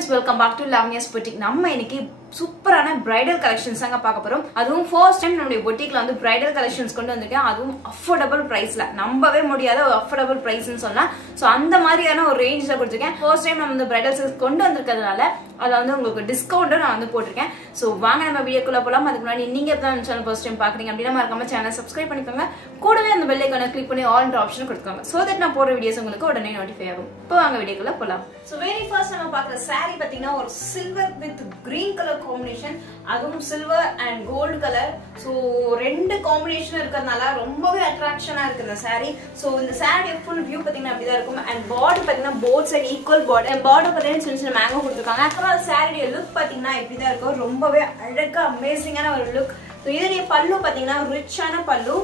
friends, welcome back to Lavanya's boutique. நம்ம இன்னைக்கு சூப்பரான bridal collections தாங்க பார்க்க போறோம். அதுவும் first time நம்மளுடைய boutiqueல வந்து bridal collections கொண்டு வந்திருக்கேன். அதுவும் affordable priceல. நம்பவே முடியாத ஒரு affordable price ன்னு சொல்லலாம். சோ அந்த மாதிரியான ஒரு ரேஞ்ச்ல கொடுத்திருக்கேன். First time நம்ம இந்த bridal sets கொண்டு வந்திருக்கிறதுனால அத வந்து உங்களுக்கு டிஸ்கவுண்ட் நான் வந்து போட்டுருக்கேன். சோ வாங்க நம்ம வீடியோக்குள்ள போலாம். அதுக்கு முன்னாடி நீங்க இப்ப நம்ம சேனல் first time பாக்குறீங்க அப்படினா மறக்காம சேனலை subscribe பண்ணிக்கோங்க. கூடவே அந்த bell icon-ஐ click பண்ணி all ன்ற ஆப்ஷன் கொடுத்துக்கோங்க. so that நான் போற வீடியோஸ் உங்களுக்கு உடனே நோட்டிஃபை ஆகும். இப்போ வாங்க வீடியோக்குள்ள போலாம். சோ very first நம்ம பார்க்குற saree பாத்தீங்கன்னா ஒரு silver with green color combination. அதுவும் silver and gold color. so ரெண்டு காம்பினேஷன் இருக்கறனால ரொம்பவே அட்ராக்ஷனா இருக்கு இந்த saree. so இந்த saree full view பாத்தீங்கன்னா அப்படிதான் இருக்கும். and border பாத்தீங்கன்னா both side equal border. and border பாத்தீங்கன்னா சின்ன சின்ன மேங்கோ கொடுத்திருக்காங்க. அப்புறம் saree லுக் பாத்தீங்கன்னா இப்படிதான் இருக்கும். ரொம்பவே அழகா அமேசிங்கான ஒரு லுக். so இதோட பல்லு பாத்தீங்கன்னா ரிச்சான பல்லு.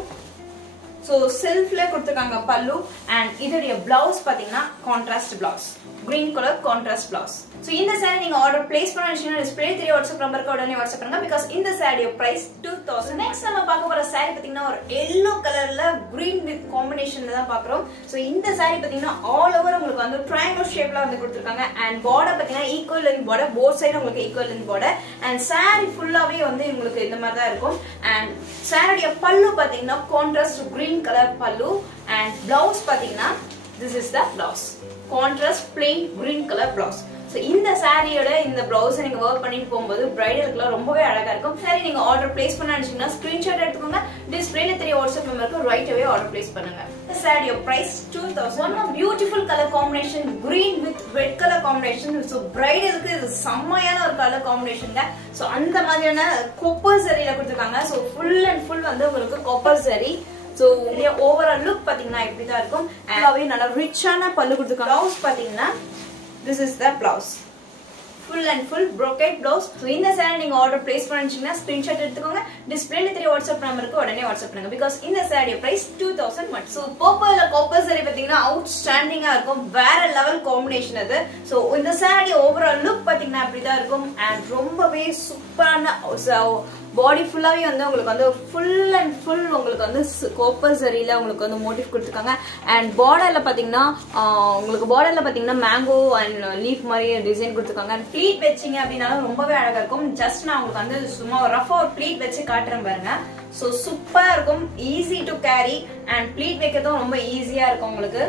so selfல கொடுத்திருக்காங்க பல்லு. and இதோட blouse பாத்தீங்கன்னா contrast blouse, green color contrast blouse. so இந்த saree நீங்க ஆர்டர் பிளேஸ் பண்ணனும்னா டிஸ்ப்ளே தெரிய வாட்ஸ்அப் நம்பருக்கு உடனே வாட்ஸ்அப் பண்ணுங்க because இந்த saree price 2000. next நம்ம பார்க்க போற saree பாத்தீங்கன்னா ஒரு yellow கலர்ல green with combinationல தான் பார்க்கறோம். so இந்த saree பாத்தீங்கன்னா all over உங்களுக்கு வந்து triangle shapeல வந்து கொடுத்திருக்காங்க. and border பாத்தீங்கன்னா equal length border, both side உங்களுக்கு equal length border. and saree ஃபுல்லாவே வந்து உங்களுக்கு இந்த மாதிரி தான் இருக்கும். and saree பல்லு பாத்தீங்கன்னா contrast green color pallu. and blouse பாத்தீங்கன்னா this is the blouse, contrast plain green color blouse. so இந்த சாரியோட இந்த blouse நீங்க wear பண்ணிட்டு போயும்போது bridalக்குலாம் ரொம்பவே அழகா இருக்கும். சரி நீங்க ஆர்டர் பிளேஸ் பண்ண நினைச்சீங்கன்னா ஸ்கிரீன்ஷாட் எடுத்துக்கோங்க. டிஸ்ப்ளேல தெரிய வாட்ஸ்அப் நம்பருக்கு ரைட் அவே ஆர்டர் பிளேஸ் பண்ணுங்க. இந்த சாரியோட price 2000. one of beautiful color combination, green with red color combination. so bridalக்கு இது செம்மையான ஒரு கலர் காம்பினேஷன்ங்க. so அந்த மாதிரியான copper saree கொடுத்திருக்காங்க. so full and full வந்து உங்களுக்கு copper saree. so overall look பாத்தீங்கன்னா இப்படிதான் இருக்கும். and நல்ல ரிச்சான பல்லு கொடுத்திருக்காங்க. blouse பாத்தீங்கன்னா this is the blouse, full and full brocade blouse. so இந்த saree நீங்க ஆர்டர் பிளேஸ் பண்ணீங்கன்னா ஸ்கிரீன்ஷாட் எடுத்துக்கோங்க. டிஸ்ப்ளேல தெரிய வாட்ஸ்அப் நம்பருக்கு உடனே வாட்ஸ்அப் பண்ணுங்க because இந்த saree price 2000 மட்டும். so purple copper saree பாத்தீங்கன்னா அவுட்ஸ்டாண்டிங்கா இருக்கும். வேற லெவல் காம்பினேஷன் அது. so இந்த saree overall look பாத்தீங்கன்னா இப்படிதான் இருக்கும். and ரொம்பவே சூப்பரான பாடி ஃபுல்லாவே வந்து உங்களுக்கு வந்து full and full உங்களுக்கு வந்து copper sareeல உங்களுக்கு வந்து மோட்டிவ் கொடுத்திருக்காங்க. and borderல பாத்தீங்கன்னா உங்களுக்கு borderல பாத்தீங்கன்னா mango and leaf மாதிரி டிசைன் கொடுத்திருக்காங்க. and pleat வெச்சீங்க அப்படினாலும் ரொம்பவே அழகா இருக்கும். ஜஸ்ட் நான் உங்களுக்கு வந்து சும்மா ரஃபா ஒரு pleat வெச்சு காட்றேன் பாருங்க. so சூப்பரா இருக்கும், easy to carry. and pleat வைக்கிறதும் ரொம்ப ஈஸியா இருக்கும் உங்களுக்கு.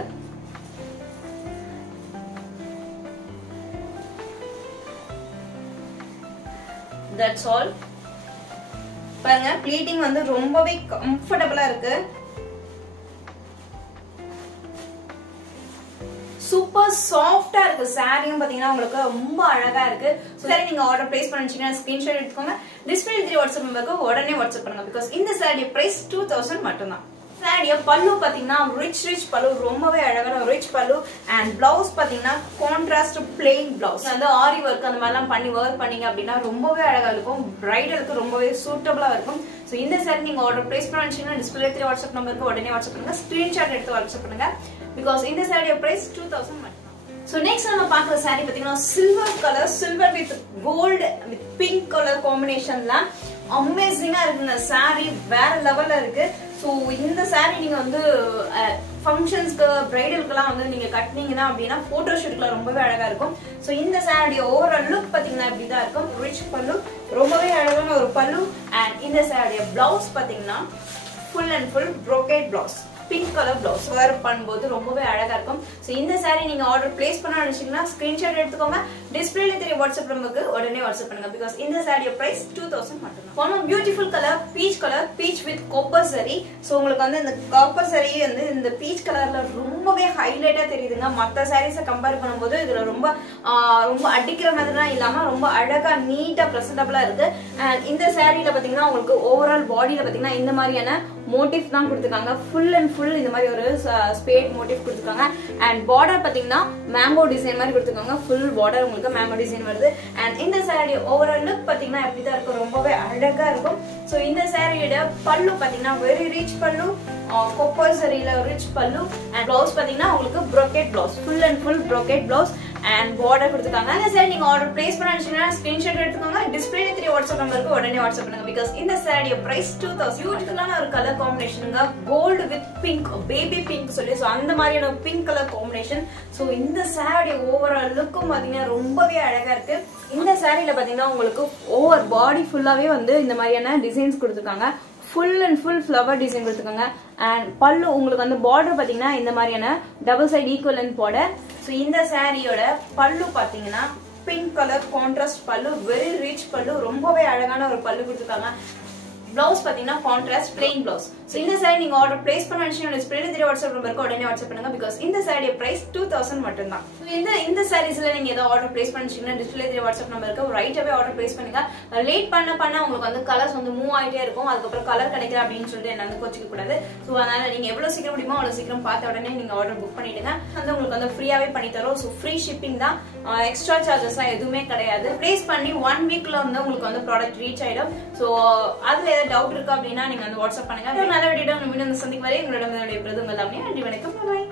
that's all. பாருங்க ப்ளீட்டிங் வந்து ரொம்பவே கம்ஃபர்ட்டபிளா இருக்கு. சூப்பர் சாஃப்ட்டா இருக்கு. சாரியும் பாத்தீங்கன்னா உங்களுக்கு ரொம்ப அழகா இருக்கு. சரி நீங்க ஆர்டர் பிளேஸ் பண்ணீங்கன்னா ஸ்கிரீன்ஷாட் எடுத்துக்கோங்க. டிஸ்ப்ளே தெரிய வாட்ஸ்அப் நம்பருக்கு உடனே வாட்ஸ்அப் பண்ணுங்க because இந்த சாரி பிரைஸ் 2000 மட்டும் தான். சாரியா பல்லு பாத்தீங்கன்னா ரிச் பல்லு, ரொம்பவே அழகான ரிச் பல்லு. and blouse பாத்தீங்கன்னா கான்ட்ராஸ்ட் பிளெயின் blouse. அந்த ஆரி வர்க் அந்த மாதிரிலாம் பண்ணி வேர் பண்ணீங்க அப்படின்னா ரொம்பவே அழகா இருக்கும். பிரைடலுக்கு ரொம்பவே சூட்டபிளா இருக்கும். சோ இந்த சாரி நீங்க ஆர்டர் பிளேஸ் பண்ணீங்கன்னா டிஸ்ப்ளே தெரிய வாட்ஸ்அப் நம்பருக்கு உடனே வாட்ஸ்அப் பண்ணுங்க. ஸ்கிரீன்ஷாட் எடுத்து வாட்ஸ்அப் பண்ணுங்க because இந்த சாரியோட பிரைஸ் 2000 மட்டும். So next நம்ம பார்க்குற saree பாத்தீங்கன்னா silver color, silver with gold with pink color combinationல அமேசிங்கா இருக்கு. இந்த saree வேற லெவல்ல இருக்கு. so இந்த saree நீங்க வந்து ஃபங்க்ஷன்ஸ்க்கு பிரைடல்க்குலாம் வந்து நீங்க கட்டினீங்கன்னா அப்படினா போட்டோ ஷூட்ல ரொம்பவே அழகா இருக்கும். so இந்த saree ஓவரால் லுக் பாத்தீங்கன்னா இப்படிதான் இருக்கும். ரிச் பல்லு, ரொம்பவே அழகான ஒரு பல்லு. and இந்த saree blouse பாத்தீங்கன்னா full and full brocade blouse, pink colour blouse வேர் பண்ணும்போது ரொம்பவே அழகா இருக்கும். சோ இந்த saree நீங்க ஆர்டர் பிளேஸ் பண்ண நினைச்சீங்கன்னா ஸ்கிரீன்ஷாட் எடுத்துக்கோங்க. டிஸ்ப்ளேல தெரிய வாட்ஸ்அப் நம்பருக்கு உடனே வாட்ஸ்அப் பண்ணுங்க because இந்த saree பிரைஸ் 2000 மட்டும் தான். one beautiful colour beach with copper saree. So உங்களுக்கு வந்து இந்த copper saree வந்து இந்த பீச் கலர்ல ரொம்பவே ஹைலைட்டா தெரியுதுங்க. மத்த sarees கம்பேர் பண்ணும்போது இதுல ரொம்ப அடிக்கிற மாதிரிலாம் இல்லாம ரொம்ப அழகா நீட்டா பிரசன்டபிளா இருக்கு. and இந்த sareeல பாத்தீங்கன்னா உங்களுக்கு ஓவரால் பாடியில பாத்தீங்கன்னா இந்த மாதிரியான மோட்டிவ் தான் கொடுத்திருக்காங்க. full and full இந்த மாதிரி ஒரு ஸ்பேட் மோட்டிவ் கொடுத்திருக்காங்க. and border பாத்தீங்கன்னா மேங்கோ டிசைன் மாதிரி கொடுத்திருக்காங்க. full border உங்களுக்கு மேங்கோ டிசைன் வருது. and இந்த saree ஓவரால் லுக் பாத்தீங்கன்னா இப்படிதான் இருக்கும். ரொம்பவே அழகா இருக்கும். சோ இந்த சாரியோட பல்லு பாத்தீங்கன்னா வெரி ரிச் பல்லு, copper sareeல ரிச் பல்லு. and blouse பாத்தீங்கன்னா உங்களுக்கு brocade blouse, full and full brocade blouse. And border கொடுத்துருக்காங்க. இந்த saree நீங்க ஆர்டர் பிளேஸ் பண்ண நினைச்சீங்கன்னா ஸ்கிரீன்ஷாட் எடுத்துக்கோங்க. டிஸ்பிளேல தெரிய வாட்ஸ்அப் நம்பருக்கு உடனே வாட்ஸ்அப் பண்ணுங்க. பிகாஸ் இந்த saree பிரைஸ் 2000. பியூட்டிஃபுல்லான ஒரு கலர் காம்பினேஷனுங்க. Gold with pink, baby pink சொல்லி சோ அந்த மாதிரியான பிங்க் கலர் காம்பினேஷன். சோ இந்த saree ஓவரால் லுக்கும் பாத்தீங்கன்னா ரொம்பவே அழகா இருக்கு. இந்த சாரியில பாத்தீங்கன்னா உங்களுக்கு ஓவர் பாடி ஃபுல்லாவே வந்து இந்த மாதிரியான டிசைன்ஸ் கொடுத்துருக்காங்க. Full and full flower design கொடுத்துருக்காங்க. அண்ட் பல்லு உங்களுக்கு வந்து பார்டர் பாத்தீங்கன்னா இந்த மாதிரியான double side equal length border. So இந்த சாரியோட பல்லு பாத்தீங்கன்னா பிங்க் கலர் கான்ட்ராஸ்ட் பல்லு, வெரி ரிச் பல்லு, ரொம்பவே அழகான ஒரு பல்லு கொடுத்துருக்காங்க. பிளவுஸ் பாத்தீங்கன்னா கான்ட்ராஸ்ட் பிளெயின் பிளவுஸ். சோ இந்த saree நீங்க ஆர்டர் பிளேஸ் பண்ண நினைச்சீங்கன்னா டிஸ்பிளேல தெரிய வாட்ஸ்அப் நம்பருக்கு உடனே வாட்ஸ்அப் பண்ணுங்க. பிகாஸ் இந்த saree பிரைஸ் 2000 மட்டும் தான். இந்த சாரீஸ்ல நீங்க ஏதாவது ஆர்டர் பிளேஸ் பண்ணிச்சீங்கன்னா டிஸ்பிளேல தெரிய வாட்ஸ்அப் நம்பருக்கு ரைட்டாவே ஆர்டர் பிளேஸ் பண்ணுங்க. லேட் பண்ண உங்களுக்கு வந்து கலர்ஸ் வந்து மூவ் ஆயிட்டே இருக்கும். அதுக்கப்புறம் கலர் கிடைக்கல அப்படின்னு சொல்லிட்டு என்ன வந்து கோச்சிக்க கூடாது. சோ அதனால நீங்க எவ்வளவு சீக்கிரம் முடியுமோ அவ்வளவு சீக்கிரம் பார்த்த உடனே நீங்க ஆர்டர் புக் பண்ணிடுங்க. வந்து உங்களுக்கு வந்து ஃப்ரீயாவே பண்ணி தரோம். சோ ஃப்ரீ ஷிப்பிங் தான், எக்ஸ்ட்ரா சார்ஜஸ்லாம் எதுவுமே கிடையாது. பிளேஸ் பண்ணி 1 வீக்ல வந்து உங்களுக்கு வந்து ப்ராடக்ட் ரீச் ஆயிடும். சோ அதுல ஏதாவது டவுட் இருக்கு அப்படின்னா நீங்க வந்து வாட்ஸ்அப் பண்ணுங்க. நல்ல வீடியோ மீண்டும் சந்திக்கும் வரை உங்களோட விடைபெறுவது உங்கள் லாவண்யா. நன்றி, வணக்கம், பாய்.